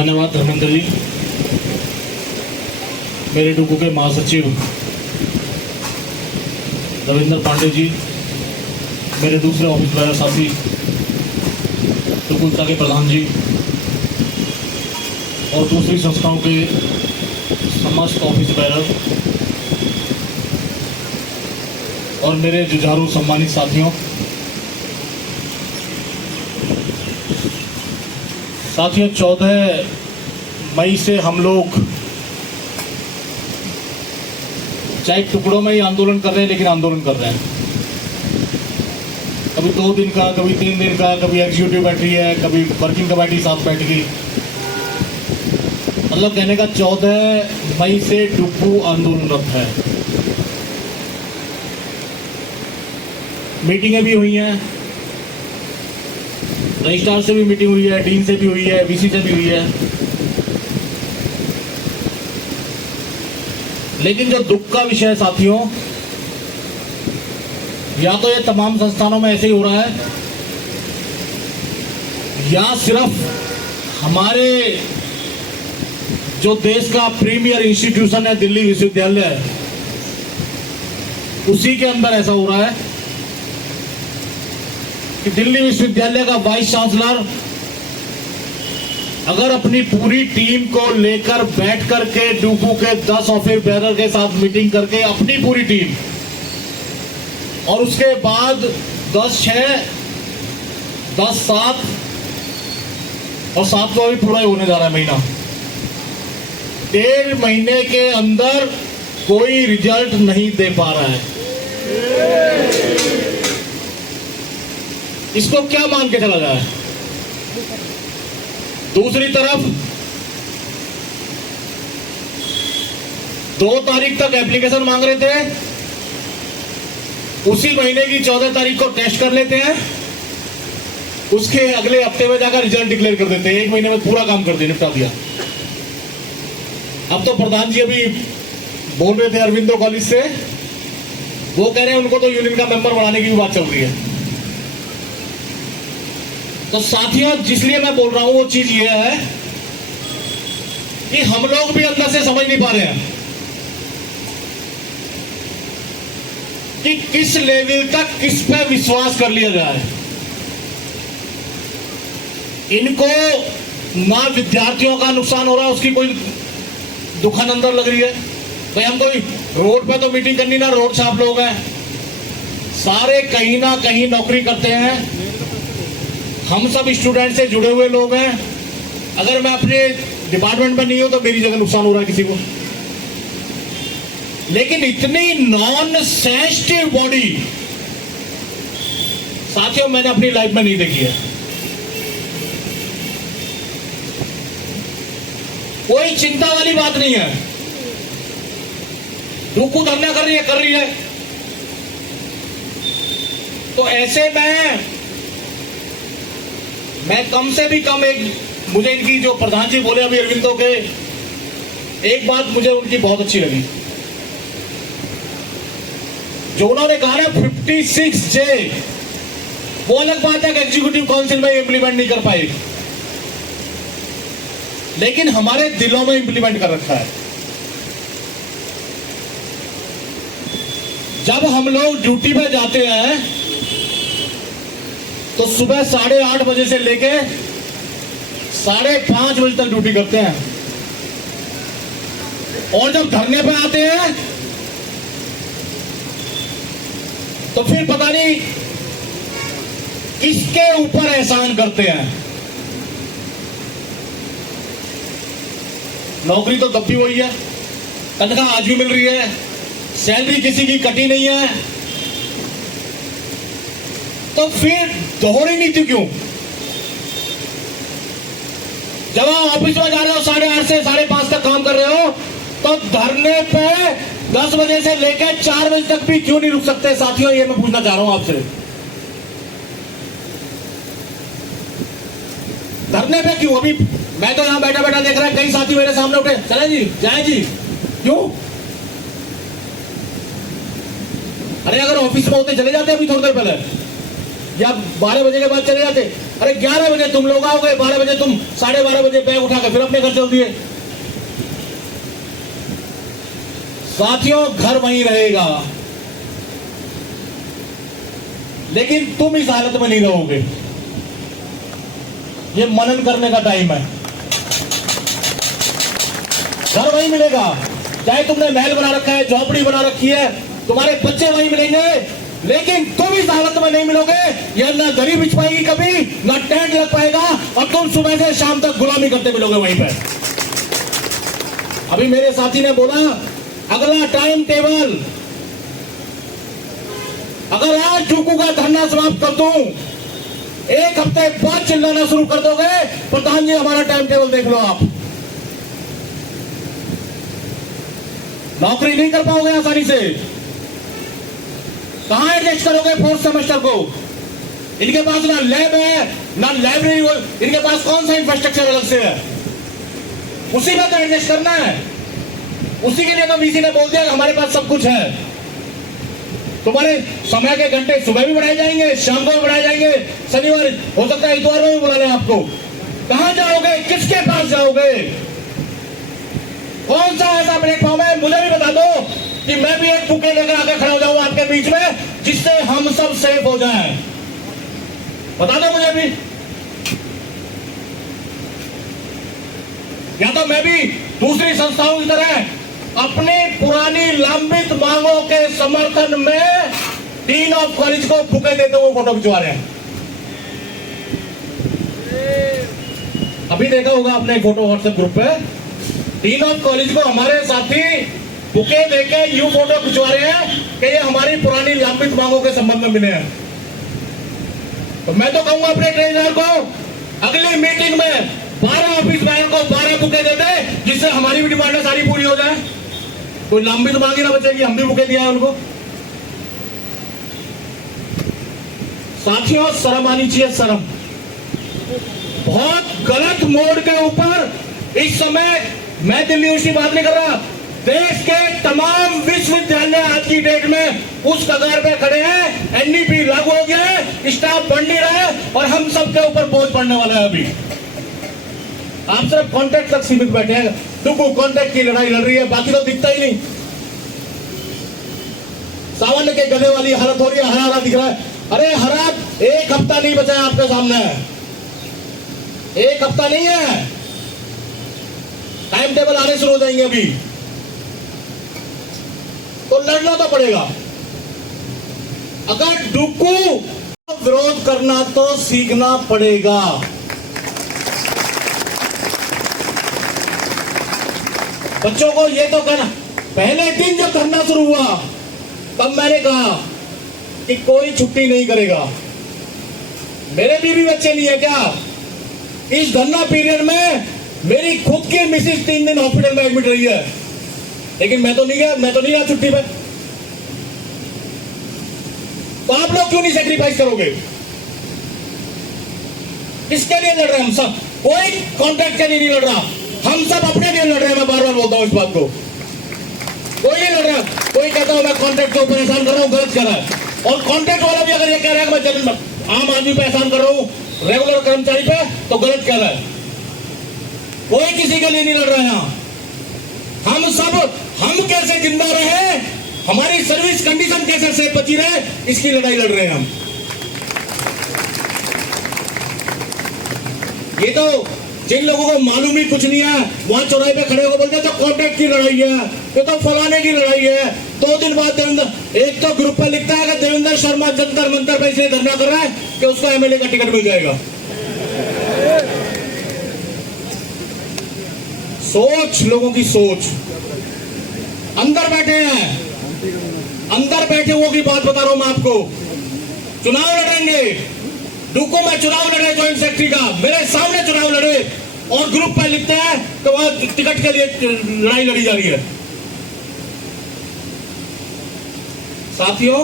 धन्यवाद धर्मेंद्र जी। मेरे डुकू के महासचिव रविंद्र पांडे जी, मेरे दूसरे ऑफिस वाले साथी टुकुलता के प्रधान जी और दूसरी संस्थाओं के समस्त ऑफिस बैरर और मेरे जुझारू सम्मानित साथियों, साथियों 14 मई से हम लोग चाहे टुकड़ों में ही आंदोलन कर रहे हैं, लेकिन आंदोलन कर रहे हैं। कभी 2 दिन का, कभी 3 दिन का, कभी एग्जीक्यूटिव बैठ रही है, कभी वर्किंग कमेटी साथ बैठ गई। मतलब कहने का 14 मई से डुकू आंदोलनरत है। मीटिंगें भी हुई हैं, रजिस्ट्रार से भी मीटिंग हुई है, डीन से भी हुई है, वीसी से भी हुई है। लेकिन जो दुख का विषय है साथियों, या तो ये तमाम संस्थानों में ऐसे ही हो रहा है, या सिर्फ हमारे जो देश का प्रीमियर इंस्टीट्यूशन है दिल्ली विश्वविद्यालय, उसी के अंदर ऐसा हो रहा है कि दिल्ली विश्वविद्यालय का वाइस चांसलर अगर अपनी पूरी टीम को लेकर बैठ करके डुकू के 10 ऑफिस बेरर के साथ मीटिंग करके अपनी पूरी टीम, और उसके बाद 10/6, 10/7 और 7 को भी पूरा ही होने जा रहा है महीना, 1.5 महीने के अंदर कोई रिजल्ट नहीं दे पा रहा है। इसको क्या मान के चला जाए? दूसरी तरफ 2 तारीख तक एप्लीकेशन मांग रहे थे, उसी महीने की 14 तारीख को टेस्ट कर लेते हैं, उसके अगले हफ्ते में जाकर रिजल्ट डिक्लेयर कर देते हैं, 1 महीने में पूरा काम कर दिया, निपटा दिया। अब तो प्रधान जी अभी बोल रहे थे अरविंदो कॉलेज से, वो कह रहे हैं उनको तो यूनियन का मेंबर बनाने की भी बात चल रही है। तो साथियों, जिसलिए मैं बोल रहा हूं वो चीज ये है कि हम लोग भी अंदर से समझ नहीं पा रहे हैं कि किस लेवल तक किस पे विश्वास कर लिया जाए। इनको ना विद्यार्थियों का नुकसान हो रहा है, उसकी कोई दुखन अंदर लग रही है। भाई हम कोई रोड पे तो मीटिंग करनी ना, रोड छाप लोग हैं, सारे कहीं ना कहीं नौकरी करते हैं, हम सब स्टूडेंट से जुड़े हुए लोग हैं। अगर मैं अपने डिपार्टमेंट में नहीं हूं तो मेरी जगह नुकसान हो रहा है किसी को। लेकिन इतनी नॉन सेंसिटिव बॉडी साथियों मैंने अपनी लाइफ में नहीं देखी है। कोई चिंता वाली बात नहीं है, डुकू धरना कर रही है। तो ऐसे में मैं कम से भी कम मुझे इनकी जो प्रधान जी बोले अभी अरविंदो के, एक बात मुझे उनकी बहुत अच्छी लगी, जो उन्होंने कहा ना 56J, वो अलग बात है कि एग्जीक्यूटिव काउंसिल में इंप्लीमेंट नहीं कर पाए, लेकिन हमारे दिलों में इंप्लीमेंट कर रखा है। जब हम लोग ड्यूटी पे जाते हैं तो सुबह 8:30 बजे से लेके 5:30 बजे तक ड्यूटी करते हैं, और जब धरने पे आते हैं तो फिर पता नहीं किसके ऊपर एहसान करते हैं। नौकरी तो तब भी वही है, तनख्वाह आज भी मिल रही है, सैलरी किसी की कटी नहीं है, तो फिर दोहरी नीति क्यों? जब आप ऑफिस में जा रहे हो 8:30 से 5:30 तक काम कर रहे हो, तो धरने पे 10 बजे से लेकर 4 बजे तक भी क्यों नहीं रुक सकते? साथियों, ये मैं पूछना चाह रहा हूं आपसे। धरने पे क्यों? अभी मैं तो यहां बैठा बैठा देख रहा है, कई साथी मेरे सामने उठे, चले जी, जाए जी, क्यों? अरे अगर ऑफिस में होते चले जाते अभी थोड़ी देर पहले। या 12 बजे के बाद चले जाते? अरे 11 बजे तुम लोग आओगे, 12 बजे तुम 12:30 बजे बैग उठा के फिर अपने घर चल दिए। साथियों, घर वहीं रहेगा, लेकिन तुम इस हालत में नहीं रहोगे। ये मनन करने का टाइम है। घर वहीं मिलेगा, चाहे तुमने महल बना रखा है, झोपड़ी बना रखी है, तुम्हारे बच्चे वहीं मिलेंगे, लेकिन तुम इस हालत में नहीं मिलोगे। यह ना दरी बिछ पाएगी कभी, ना टेंट लग पाएगा, और तुम सुबह से शाम तक गुलामी करते मिलोगे वहीं पे। अभी मेरे साथी ने बोला अगला टाइम टेबल, अगर आज डुक्कू का धरना समाप्त कर दूं, 1 हफ्ते बाद चिल्लाना शुरू कर दोगे, प्रधान जी हमारा टाइम टेबल देख लो आप। नौकरी नहीं कर पाओगे आसानी से। कहां एडजस्ट करोगे 4th सेमेस्टर को? इनके पास ना लैब है, ना लाइब्रेरी, इनके पास कौन सा इंफ्रास्ट्रक्चर अलग से है? उसी में तो एडजस्ट करना है। उसी के लिए तो वीसी ने बोल दिया कि हमारे पास सब कुछ है। तुम्हारे समय के घंटे सुबह भी बढ़ाए जाएंगे, शाम को भी बढ़ाए जाएंगे, शनिवार हो सकता है इतवार में भी बुला लें आपको। कहां जाओगे? किसके पास जाओगे? कौन सा ऐसा प्लेटफॉर्म है? मुझे भी बता दो कि मैं भी एक बुके लेकर आकर खड़ा हो जाऊं आपके बीच में, जिससे हम सब सेफ हो जाएं। बता दो मुझे भी। या तो मैं भी दूसरी संस्थाओं की तरह अपनी पुरानी लंबित मांगों के समर्थन में डीन ऑफ कॉलेज को बुके देते हुए फोटो खिंचवा रहे हैं। अभी देखा होगा आपने फोटो व्हाट्सएप ग्रुप पे, डीन ऑफ कॉलेज को हमारे साथी बुके देके यू फोटो खिंचवा रहे हैं कि ये हमारी पुरानी लंबित मांगों के संबंध में मिले हैं। तो मैं तो कहूंगा अपने ट्रेजरर को अगली मीटिंग में 12 ऑफिस मैन को 12 बुके दे दे, जिससे हमारी भी डिमांडें सारी पूरी हो जाए। कोई लंबित मांगी ना बचेगी, हम भी बुके दिया है उनको। साथियों, शर्म आनी चाहिए, शर्म। बहुत गलत मोड के ऊपर इस समय मैं दिल्ली यूनिवर्सिटी बात नहीं कर रहा, देश के तमाम विश्वविद्यालय आज की डेट में उस कगार पे खड़े हैं। एनडीपी लागू हो गया है, स्टाफ बढ़ नहीं रहा है, और हम सबके ऊपर बोझ पड़ने वाला है। अभी आप सिर्फ कॉन्ट्रैक्ट तक सीमित बैठे हैं, डुक्कू कॉन्ट्रैक्ट की लड़ाई लड़ रही है, बाकी तो दिखता ही नहीं। सावन के गधे वाली हालत हो रही है, हरा हरा दिख रहा है। अरे हरा 1 हफ्ता नहीं बचा है आपके सामने, 1 हफ्ता नहीं है, टाइम टेबल आने शुरू हो जाएंगे अभी, तो लड़ना तो पड़ेगा। अगर डुक्कू विरोध करना तो सीखना पड़ेगा। बच्चों को ये तो कहना, पहले दिन जब धरना शुरू हुआ तब मैंने कहा कि कोई छुट्टी नहीं करेगा। मेरे बीवी बच्चे नहीं है क्या? इस धरना पीरियड में मेरी खुद की मिसेज 3 दिन हॉस्पिटल में एडमिट रही है, लेकिन मैं तो नहीं गया, मैं तो नहीं रहा छुट्टी पे। तो आप लोग क्यों नहीं सेक्रीफाइस करोगे? किसके लिए लड़ रहे हैं हम सब? कोई कॉन्ट्रैक्ट के लिए नहीं लड़ रहा, हम सब अपने लिए लड़ रहे हैं। मैं बार बार बोलता हूं इस बात को, कोई नहीं लड़ रहा। कोई कहता हूं मैं कॉन्ट्रैक्ट को परेशान कर रहा हूं, गलत कर रहा है। और कॉन्ट्रैक्ट वाला भी अगर ये कह रहा है कि मैं आम आदमी पे एहसान कर रहा हूं, रेगुलर कर्मचारी पे, तो गलत कह रहा है। कोई किसी के लिए नहीं लड़ रहा है यहां। हम सब, हम कैसे जिंदा रहे, हमारी सर्विस कंडीशन कैसे सेफ बची रहे, इसकी लड़ाई लड़ रहे हैं हम। ये तो जिन लोगों को मालूम ही कुछ नहीं है, वहां चौराहे पे खड़े होकर बोलते हैं तो कॉन्ट्रैक्ट की लड़ाई है, ये तो फलाने की लड़ाई है। 2 दिन बाद देवेंद्र एक तो ग्रुप पे लिखता है कि देवेंद्र शर्मा जंतर मंतर पे इसलिए धरना कर रहा है कि उसको एमएलए का टिकट मिल जाएगा। सोच, लोगों की सोच। अंदर बैठे हैं, अंदर बैठे हुओं की बात बता रहा हूं मैं आपको। चुनाव लड़ेंगे, डुक्कू में चुनाव लड़े ज्वाइंट सेक्रेटरी का, मेरे सामने चुनाव लड़े, और ग्रुप पे लिखते हैं कि वहां टिकट के लिए लड़ाई लड़ी जा रही है। साथियों,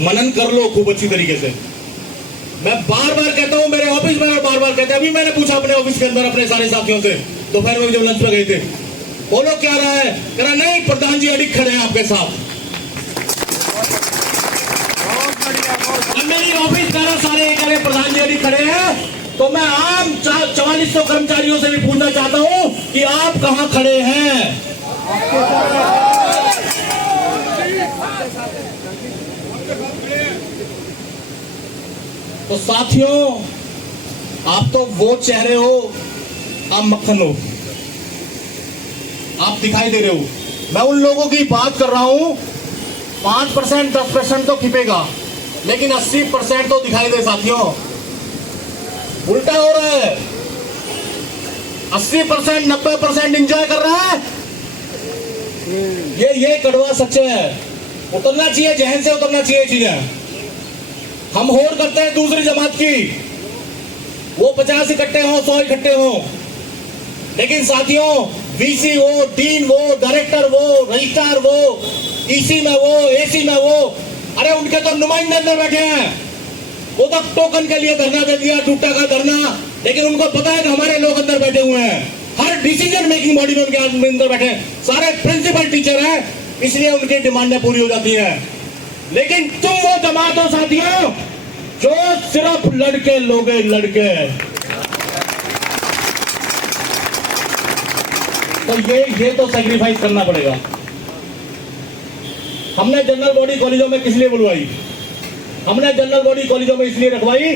मनन कर लो खूब अच्छी तरीके से। मैं बार बार कहता हूं, मेरे ऑफिस में बार बार कहते हैं। अभी मैंने पूछा अपने ऑफिस के अंदर अपने सारे साथियों से, दोपहर में जब लंच पे गए थे, बोलो क्या रहा है? कह रहा नहीं, प्रधान जी अडिग खड़े हैं आपके साथ। अब मेरी कर्मचारी खड़े हैं, तो मैं आम 4400 कर्मचारियों से भी पूछना चाहता हूं कि आप कहां खड़े हैं। तो साथियों, आप तो वो चेहरे हो, आप मक्खन हो, आप दिखाई दे रहे हो। मैं उन लोगों की बात कर रहा हूं, 5% 10% तो खिपेगा, लेकिन 80% तो दिखाई दे। साथियों, उल्टा हो रहा है। 80% 90% एंजॉय कर रहा है। ये कड़वा सच है। उतरना चाहिए, जहन से उतरना चाहिए चीजें। हम होड़ करते हैं दूसरी जमात की, वो 50 इकट्ठे हो, 100 इकट्ठे हो, लेकिन साथियों, वीसी वो, डीन वो, डायरेक्टर वो, रजिस्ट्रार वो, ईसी में वो, एसी में वो, अरे उनके तो नुमाइंदे अंदर बैठे हैं। वो तो टोकन के लिए धरना दे दिया, टूटा का धरना, लेकिन उनको पता है कि हमारे लोग अंदर बैठे हुए हैं। हर डिसीजन मेकिंग बॉडी में उनके अंदर बैठे हैं। सारे प्रिंसिपल टीचर हैं, इसलिए उनकी डिमांडें पूरी हो जाती है। लेकिन तुम वो जमात हो साथियों, जो सिर्फ लड़के लोगे, लड़के। तो ये तो सैक्रिफाइस करना पड़ेगा। हमने जनरल बॉडी कॉलेजों में किस लिए बुलवाई? हमने जनरल बॉडी कॉलेजों में इसलिए रखवाई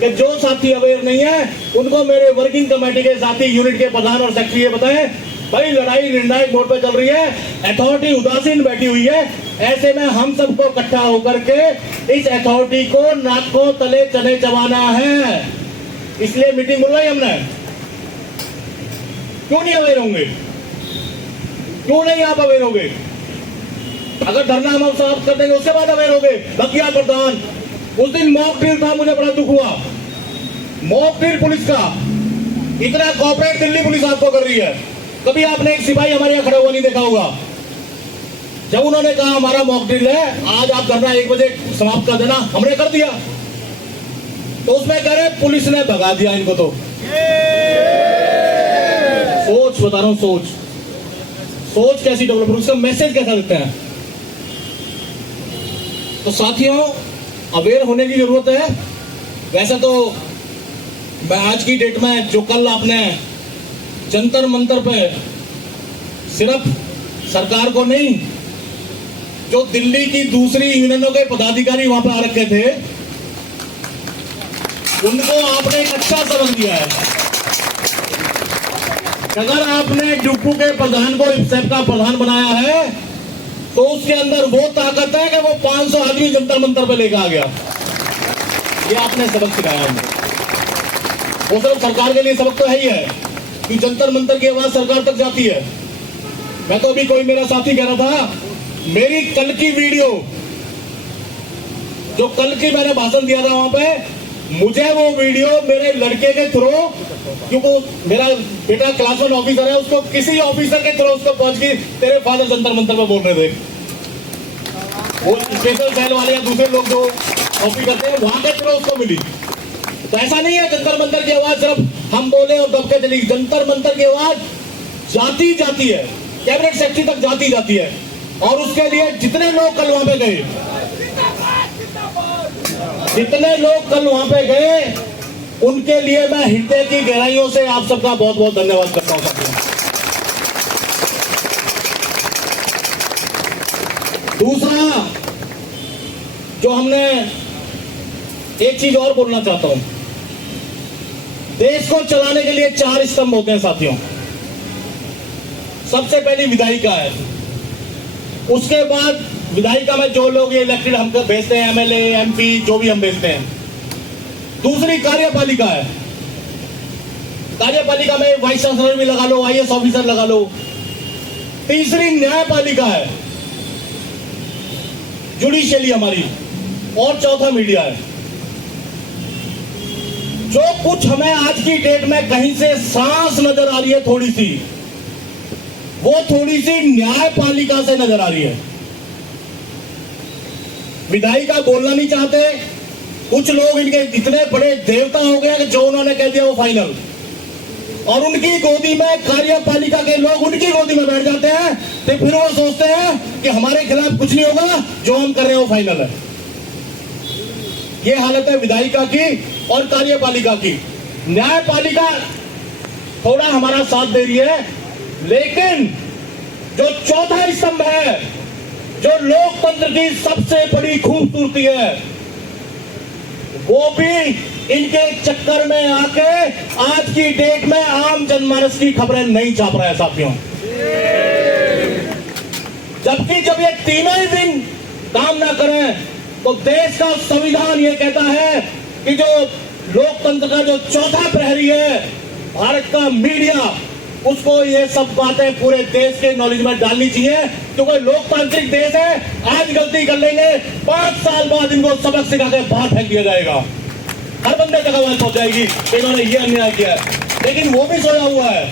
कि जो साथी अवेयर नहीं है, उनको मेरे वर्किंग कमेटी के साथी, यूनिट के प्रधान और सेक्रेटरी बताएं, भाई लड़ाई निर्णायक मोड पर चल रही है, अथॉरिटी उदासीन बैठी हुई है। ऐसे में हम सबको इकट्ठा होकर के इस अथॉरिटी को नाकों तले चने चबाना है। इसलिए मीटिंग बुलवाई हमने। क्यों नहीं अवेयर होंगे? क्यों नहीं आप अवेयर होंगे? अगर धरना हम समाप्त कर देंगे, उसके बाद अवेयर होंगे। बकिया प्रधान, उस दिन मॉक ड्रिल था, मुझे बड़ा दुख हुआ। मॉक ड्रिल पुलिस का, इतना कॉपरेट दिल्ली पुलिस आपको कर रही है। कभी आपने एक सिपाही हमारे यहाँ खड़ा हुआ नहीं देखा होगा। जब उन्होंने कहा हमारा मॉक ड्रिल है, आज आप धरना 1 बजे समाप्त कर देना, हमने कर दिया। तो उसमें कह रहे पुलिस ने भगा दिया इनको। तो सोच बता रहा हूं, सोच कैसी डेवलप, उसका मैसेज कैसा देते हैं। तो साथियों, अवेयर होने की जरूरत है। वैसे तो मैं आज की डेट में, जो कल आपने जंतर मंतर पे सिर्फ सरकार को नहीं, जो दिल्ली की दूसरी यूनियनों के पदाधिकारी वहां पर आ रखे थे, उनको आपने एक अच्छा सबक दिया है। अगर आपने डुप्पू के प्रधान को इप्सेप का प्रधान बनाया है, तो उसके अंदर वो ताकत है कि वो 500 आदमी जंतर मंतर पे लेकर आ गया। ये आपने सबक सिखाया हमको। वो सिर्फ सरकार के लिए सबक तो है ही है कि जंतर मंतर की आवाज सरकार तक जाती है। मैं तो अभी, कोई मेरा साथी कह रहा था, मेरी कल की वीडियो, जो कल की मैंने भाषण दिया था वहां पे, मुझे वो वीडियो मेरे लड़के के थ्रू, क्योंकि मेरा बेटा क्लास 1 ऑफिसर है, उसको किसी ऑफिसर के थ्रू उसको पहुंच के तेरे फादर जंतर मंतर में बोल रहे थे। वो स्पेशल सेल वाले या दूसरे लोग जो कॉपी करते हैं, वहां के थ्रू उसको मिली। तो ऐसा नहीं है जंतर मंतर की आवाज सिर्फ हम बोले और दबके चली। जंतर मंतर की आवाज जाती है, कैबिनेट सेक्रेटरी तक जाती है। और उसके लिए जितने लोग कल वहां पे गए, उनके लिए मैं हृदय की गहराइयों से आप सबका बहुत बहुत धन्यवाद करता हूं। दूसरा, जो हमने एक चीज और बोलना चाहता हूं, देश को चलाने के लिए 4 स्तंभ होते हैं साथियों। सबसे पहली विधायिका है, उसके बाद विधायिका में जो लोग इलेक्टेड हमको भेजते हैं, एमएलए, एमपी, जो भी हम भेजते हैं। दूसरी कार्यपालिका है, कार्यपालिका में वाइस चांसलर भी लगा लो, आईएएस ऑफिसर लगा लो। तीसरी न्यायपालिका है, जुडिशियली हमारी, और चौथा मीडिया है। जो कुछ हमें आज की डेट में कहीं से सांस नजर आ रही है, थोड़ी सी, वो थोड़ी सी न्यायपालिका से नजर आ रही है। विधायिका बोलना नहीं चाहते, कुछ लोग इनके इतने बड़े देवता हो गए कि जो उन्होंने कह दिया वो फाइनल, और उनकी गोदी में, कार्यपालिका के लोग उनकी गोदी में बैठ जाते हैं। तो फिर वो सोचते हैं कि हमारे खिलाफ कुछ नहीं होगा, जो हम कर रहे हैं वो फाइनल है। ये हालत है विधायिका की। और कार्यपालिका की। न्यायपालिका थोड़ा हमारा साथ दे रही है, लेकिन जो चौथा स्तंभ है, जो लोकतंत्र की सबसे बड़ी खूबसूरती है, वो भी इनके चक्कर में आके आज की डेट में आम जनमानस की खबरें नहीं छाप रहा है साथियों। जबकि जब ये तीनों ही दिन काम ना करें तो देश का संविधान ये कहता है कि जो लोकतंत्र का जो चौथा प्रहरी है, भारत का मीडिया, उसको ये सब बातें पूरे देश के नॉलेज में डालनी चाहिए, क्योंकि लोकतांत्रिक देश है। आज गलती कर लेंगे, 5 साल बाद इनको सबक सिखा के बाहर फेंक दिया जाएगा। हर बंदे तक आवाज पहुंच जाएगी इन्होंने ये अन्याय किया है, लेकिन वो भी सोया हुआ है।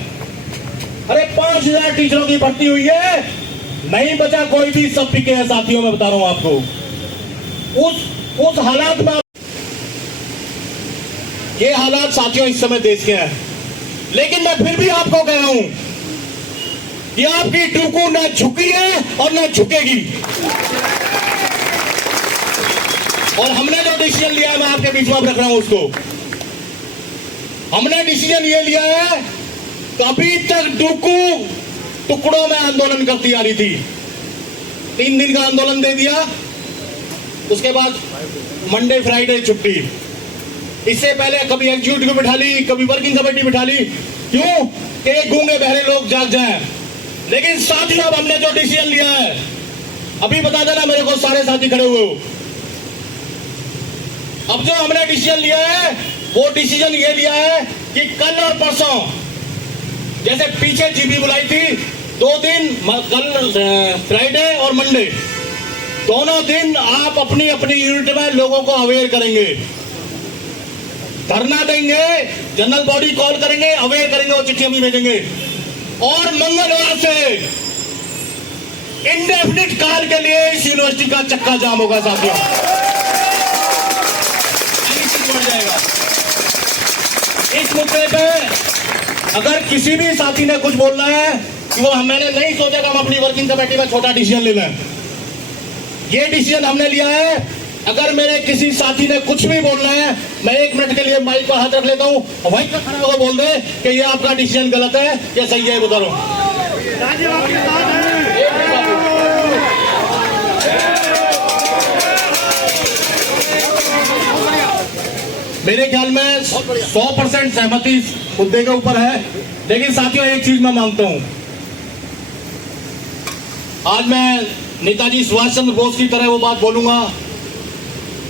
अरे 5000 टीचरों की भर्ती हुई है, नहीं बचा कोई भी, सब पिके हैं साथियों। मैं बता रहा हूं आपको, उस हालात में ये हालात साथियों इस समय देश के हैं। लेकिन मैं फिर भी आपको कह रहा हूं कि आपकी टुकू न झुकी है और न झुकेगी। और हमने जो डिसीजन लिया है, मैं आपके बीच में रख रहा हूं उसको, हमने डिसीजन ये लिया है कि अभी तक टुकू टुकड़ों में आंदोलन करती आ रही थी। 3 दिन का आंदोलन दे दिया, उसके बाद मंडे फ्राइडे छुट्टी। इससे पहले कभी एग्जीक्यूटिव बिठा ली, कभी वर्किंग कमेटी बिठा ली, क्यों कि गूंगे बहरे लोग जाग जाएं। लेकिन साथियों, अब हमने जो डिसीजन लिया है, अभी बता देना मेरे को सारे साथी खड़े हुए हो, अब जो हमने डिसीजन लिया है वो डिसीजन ये लिया है कि कल और परसों, जैसे पीछे जीबी बुलाई थी 2 दिन, कल फ्राइडे और मंडे, दोनों दिन आप अपनी अपनी यूनिट में लोगों को अवेयर करेंगे, धरना देंगे, जनरल बॉडी कॉल करेंगे, अवेयर करेंगे और चिट्ठियां भी भेजेंगे। और मंगलवार से इंडेफिनिट काल के लिए इस यूनिवर्सिटी का चक्का जाम होगा साथियों, बढ़ जाएगा। इस मुद्दे पे अगर किसी भी साथी ने कुछ बोलना है कि वो मैंने नहीं सोचा कि हम अपनी वर्किंग कमेटी में छोटा डिसीजन ले लें, ये डिसीजन हमने लिया है। अगर मेरे किसी साथी ने कुछ भी बोलना है, मैं 1 मिनट के लिए माइक पर हाथ रख लेता हूं और वहीं पर खड़े होकर बोल दे कि ये आपका डिसीजन गलत है या सही है, बता रहा हूं। मेरे ख्याल में 100% सहमति इस मुद्दे के ऊपर है। लेकिन साथियों, एक चीज मैं मांगता हूं, आज मैं नेताजी सुभाष चंद्र बोस की तरह वो बात बोलूंगा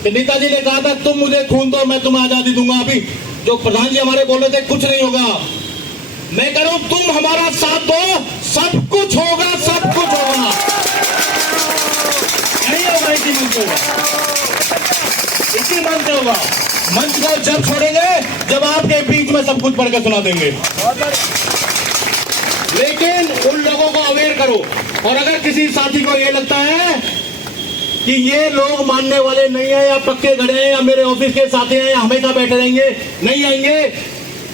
कि नेताजी ने कहा था, तुम मुझे खून दो मैं तुम्हें आजादी दूंगा। अभी जो प्रधान जी हमारे बोल रहे थे, कुछ नहीं होगा। मैं कह रहा हूं, तुम हमारा साथ दो, सब कुछ होगा, सब कुछ होगा। नहीं होगा, इसी मंच होगा, इसी मंच होगा। मंच को जब छोड़ेंगे, जब आपके बीच में सब कुछ पढ़ के सुना देंगे। लेकिन उन लोगों को अवेयर करो। और अगर किसी साथी को ये लगता है कि ये लोग मानने वाले नहीं है, या पक्के खड़े हैं, या मेरे ऑफिस के साथी हैं, या हमेशा बैठे रहेंगे, नहीं आएंगे,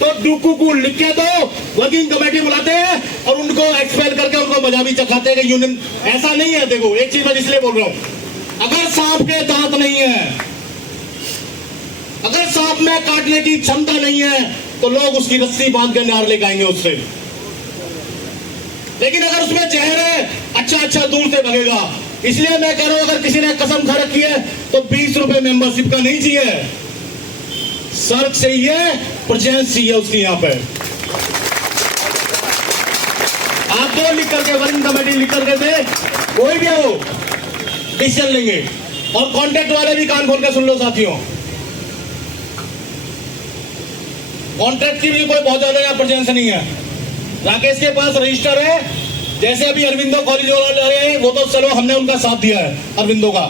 तो डुकू को लिख के दो, वर्किंग कमेटी बुलाते हैं और उनको एक्सपेल करके उनको मजा भी चखाते हैं कि यूनियन। ऐसा नहीं है। देखो, एक चीज मैं इसलिए बोल रहा हूं, अगर सांप के दांत नहीं है, अगर सांप में काटने की क्षमता नहीं है, तो लोग उसकी रस्सी बांध के नार लेकर आएंगे उससे। लेकिन अगर उसमें जहर है, अच्छा दूर से भगेगा। इसलिए मैं कह रहा हूं, अगर किसी ने कसम खा रखी है तो 20 रुपए मेंबरशिप का नहीं चाहिए, सर्च चाहिए, प्रेजेंस चाहिए उसकी। यहां पे आप दो लिख करके, वर्किंग कमेटी लिख करके दे, कोई भी हो, डिसीजन लेंगे। और कॉन्ट्रैक्ट वाले भी कान खोल के सुन लो साथियों, कॉन्ट्रैक्ट की भी कोई बहुत ज्यादा यहाँ प्रेजेंस नहीं है। राकेश के पास रजिस्टर है, जैसे अभी अरविंदो कॉलेज वाले, वो तो चलो हमने उनका साथ दिया है अरविंदो का।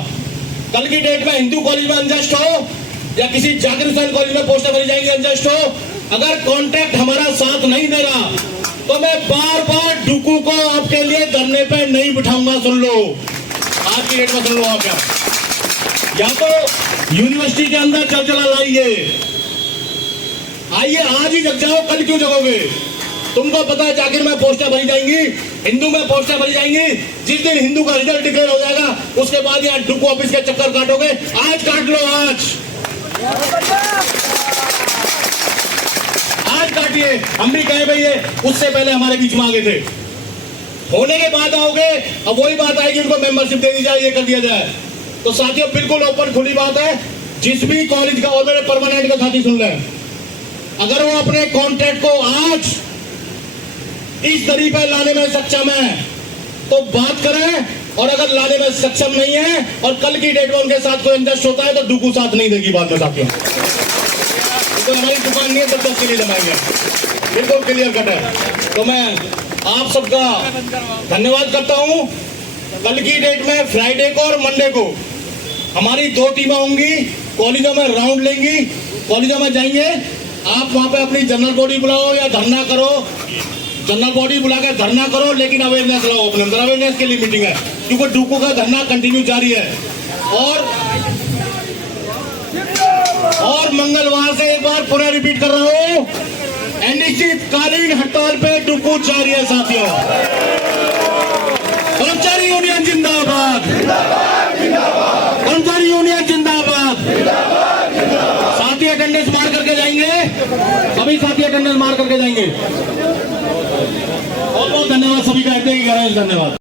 कल की डेट में हिंदू कॉलेज में अनजस्ट हो या किसी जाकिर हुसैन कॉलेज में पोस्टर भरी जाएंगी अनजस्ट हो, अगर कॉन्ट्रैक्ट हमारा साथ नहीं दे रहा तो मैं बार बार डुकू को आपके लिए धरने पे नहीं बिठाऊंगा। सुन लो, आज की डेट में सुन लो आप, या तो यूनिवर्सिटी के अंदर चलचला लाइए, आइए आज ही जग जाओ, कल क्यों जगोगे? तुमको पता है जाकिर में पोस्टर भरी जाएंगी, हिंदू में पोस्टर भरी जाएंगी। जिस दिन हिंदू का रिजल्ट डिक्लेयर हो जाएगा, उसके बाद यहाँ डुकू ऑफिस के चक्कर काटोगे। आज काट लो, आज। चाहिए, हम भी कहे भाई ये उससे पहले हमारे बीच में आगे थे, होने के बाद आओगे, अब वही बात आएगी उनको मेंबरशिप दे दी जाए, ये कर दिया जाए। तो साथियों बिल्कुल ओपन खुली बात है, जिस भी कॉलेज का, और मेरे परमानेंट का साथी सुन रहे हैं, अगर वो अपने कॉन्ट्रैक्ट को आज इस दरी पर लाने में सक्षम है तो बात करें, और अगर लाने में सक्षम नहीं है और कल की डेट में उनके साथ कोई एडजस्ट होता है तो डुकू साथ नहीं देगी बाद में साथियों। तो हमारी दुकान नहीं है, तब तक के लिए जमाएंगे, बिल्कुल क्लियर कट है। तो मैं आप सबका धन्यवाद करता हूं। कल की डेट में फ्राइडे को और मंडे को हमारी 2 टीमें होंगी, कॉलेजों में राउंड लेंगी, कॉलेजों में जाएंगे। आप वहां पे अपनी जनरल बॉडी बुलाओ या धरना करो, जनरल बॉडी बुलाकर धरना करो, लेकिन अवेयरनेस लाओ अपने अंदर, अवेयरनेस के लिए मीटिंग है, क्योंकि डुकू का धरना कंटिन्यू जारी है। और मंगलवार से एक बार पुनः रिपीट कर रहा हूं, अनिश्चितकालीन हड़ताल पे डुकू जारी है साथियों। कर्मचारी यूनियन जिंदाबाद, कर्मचारी यूनियन जिंदाबाद। साथी अटेंडेंस मार करके जाएंगे, सभी साथी अटेंडेंस मार करके जाएंगे। बहुत बहुत धन्यवाद सभी का, धन्यवाद।